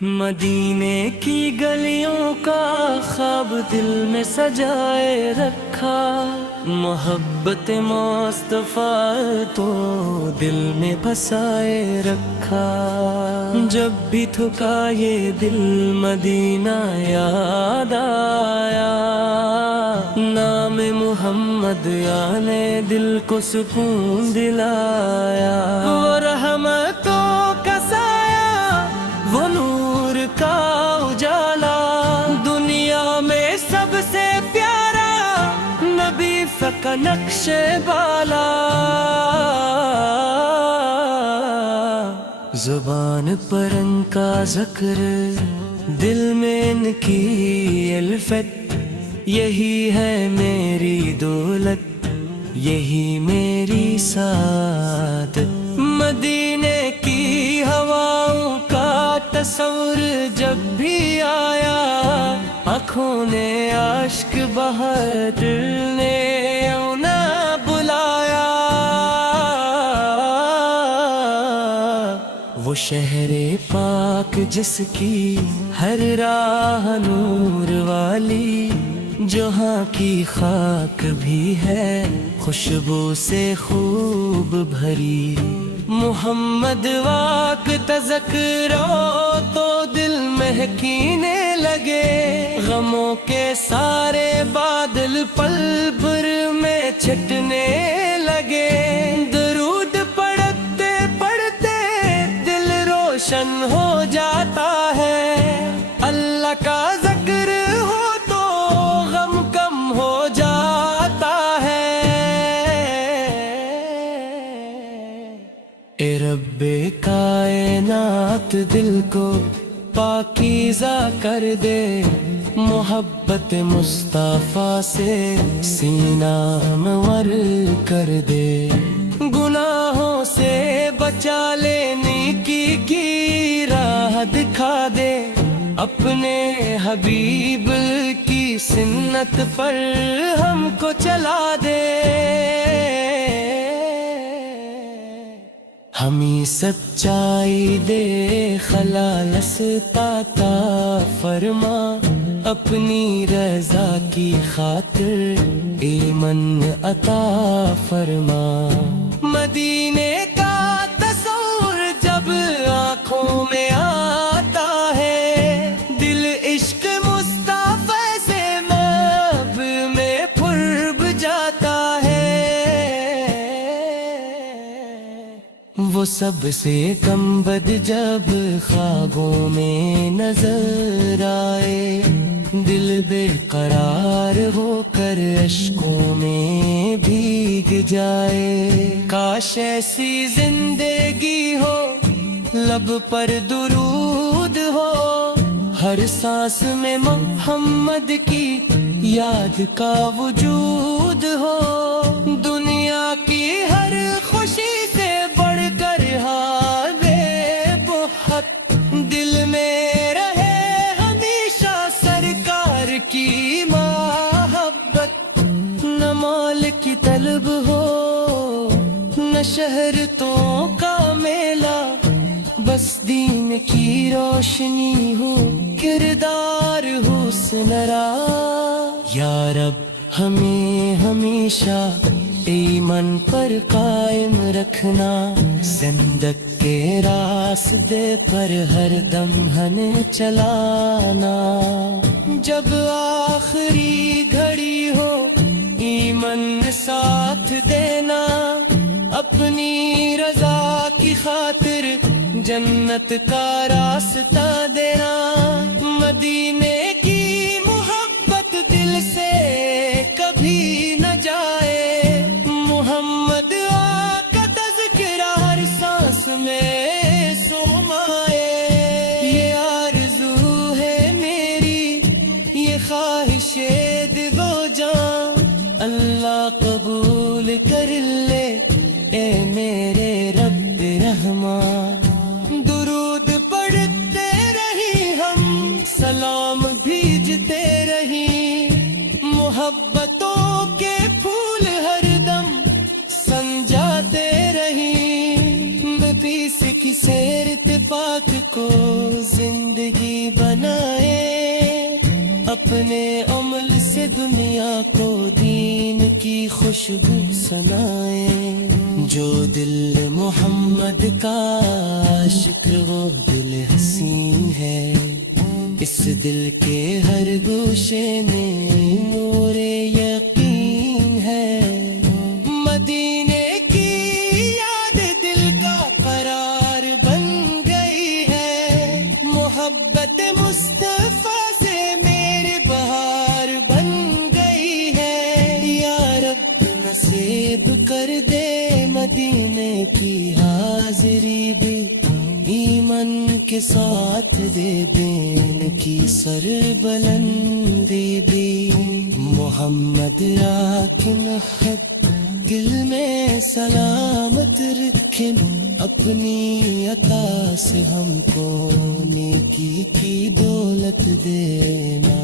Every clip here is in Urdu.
مدینے کی گلیوں کا خواب دل میں سجائے رکھا، محبت مصطفیٰ تو دل میں بسائے رکھا۔ جب بھی تھکا یہ دل مدینہ یاد آیا، نام محمد نے دل کو سکون دلایا۔ وہ رحمتوں کا سایہ، وہ نور کا اجالا، دنیا میں سب سے پیارا نبی کا نقش بالا۔ زبان پر ان کا ذکر، دل میں ان کی الفت، یہی ہے میری دولت، یہی میری سعادت۔ مدینے کی ہواؤں کا تصور جب بھی آیا، آنکھوں نے اشک بہا، دل نے نہ بلایا۔ وہ شہر پاک جس کی ہر راہ نور والی، جہاں کی خاک بھی ہے خوشبو سے خوب بھری۔ محمد واک تذکرو تو دل مہکینے لگے، غموں کے سارے بادل پل بھر میں چھٹنے لگے۔ درود پڑھتے پڑھتے دل روشن ہو جاتا ہے، اللہ کا ذکر ہو تو غم کم ہو جاتا ہے۔ اے رب کائنات دل کو پاکیزہ کر دے، محبت مصطفیٰ سے سینہ منور کر دے۔ گناہوں سے بچا لینے کی راہ دکھا دے، اپنے حبیب کی سنت پر ہم کو چلا دے۔ ہمیں سچائی دے، خالص عطا فرما، اپنی رضا کی خاطر ایمن عطا فرما۔ مدینے کا تصور جب آنکھوں میں آتا ہے، دل عشق مصطفیٰ سے محب میں پھرب جاتا ہے۔ وہ سب سے کم بد جب خوابوں میں نظر آئے، دل بے قرار ہو کر اشکوں میں بھیگ جائے۔ کاش ایسی زندگی ہو، لب پر درود ہو، ہر سانس میں محمد کی یاد کا وجود ہو۔ دنیا کی ہر خوشی سے بڑھ کر حال بہت، دل میں رہے ہمیشہ سرکار کی محبت۔ نہ مال کی طلب ہو، نہ شہرتوں کا میلہ، بس دین کی روشنی ہو، کردار حسن را۔ یا رب ہمیں ہمیشہ ایمان پر قائم رکھنا، زندگ کے راستے پر ہر دم ہمیں چلانا۔ جب آخری گھڑی ہو ایمان ساتھ دینا، اپنی رضا کی خاطر جنت کا راستہ دینا۔ مدینے کی محبت دل سے کبھی نہ جائے، محمد آقا تذکرہ ہر سانس میں سمائے۔ یہ آرزو ہے میری، یہ خواہش دل و جان، اللہ قبول کر لے اے میرے رب رحمان۔ درود پڑھتے اپنے عمل سے دنیا کو دین کی خوشبو سنائے. جو دل محمد کا عاشق وہ دل حسین ہے. اس دل کے ہر گوشے میں نور یقین ہے. مدینے کی یاد دل کا قرار بن گئی ہے. محبت مصطفیٰ سے میرے بہار بن گئی ہے. یا رب نصیب کر دے مدینے کی حاضری بھی. ایمان کے ساتھ دے دین کی سر بلندی بھی. محمد راکن دل میں سلامت رکھے. اپنی عطا سے ہم کو نیکی کی دولت دینا.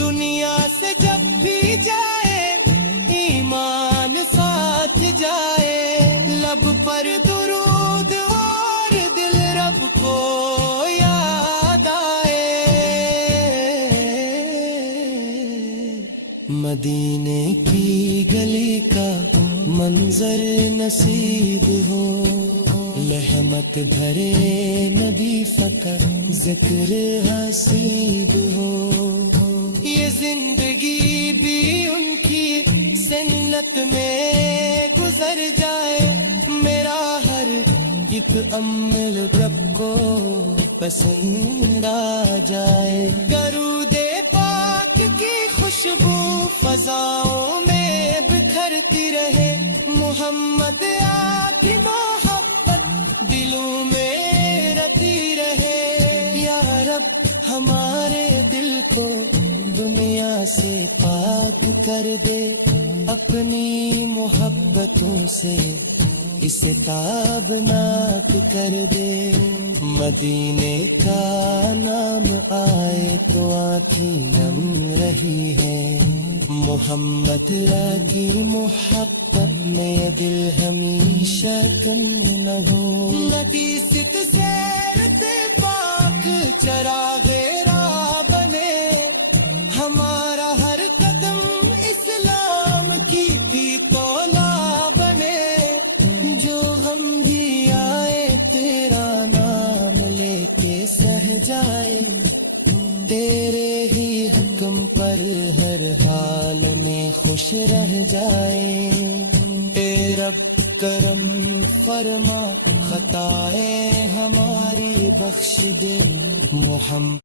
دنیا سے جب بھی جائے ایمان ساتھ جائے. لب پر درود اور دل رب کو یاد آئے. مدینے کی گلی کا منظر نصیب ہو. رحمت بھرے نبی فقط ذکر حسیب ہو. یہ زندگی بھی ان کی سنت میں گزر جائے. میرا ہر ایک عمل رب کو پسند آ جائے. درود پاک کی خوشبو فضاؤں میں بکھرتی رہے. محمد آپ کی محبت دلوں میں رتی رہے. یا رب ہمارے دل کو دنیا سے پاک کر دے. اپنی محبتوں سے اسے تابناک کر دے. مدینے کا نام آئے تو آنکھیں نم رہی ہے. محمد کی محبت میں دل ہمیشہ کم نہ ہو. ندیست سیرت پاک چراغ راہ بنے. ہمارا ہر قدم اسلام کی بھی تولا بنے. جو غم بھی آئے تیرا نام لے کے سہ جائے. تیرے ہی حکم پر ہر حال میں خوش رہ جائے. اے رب کرم فرما خطائیں ہماری بخش دے. محمد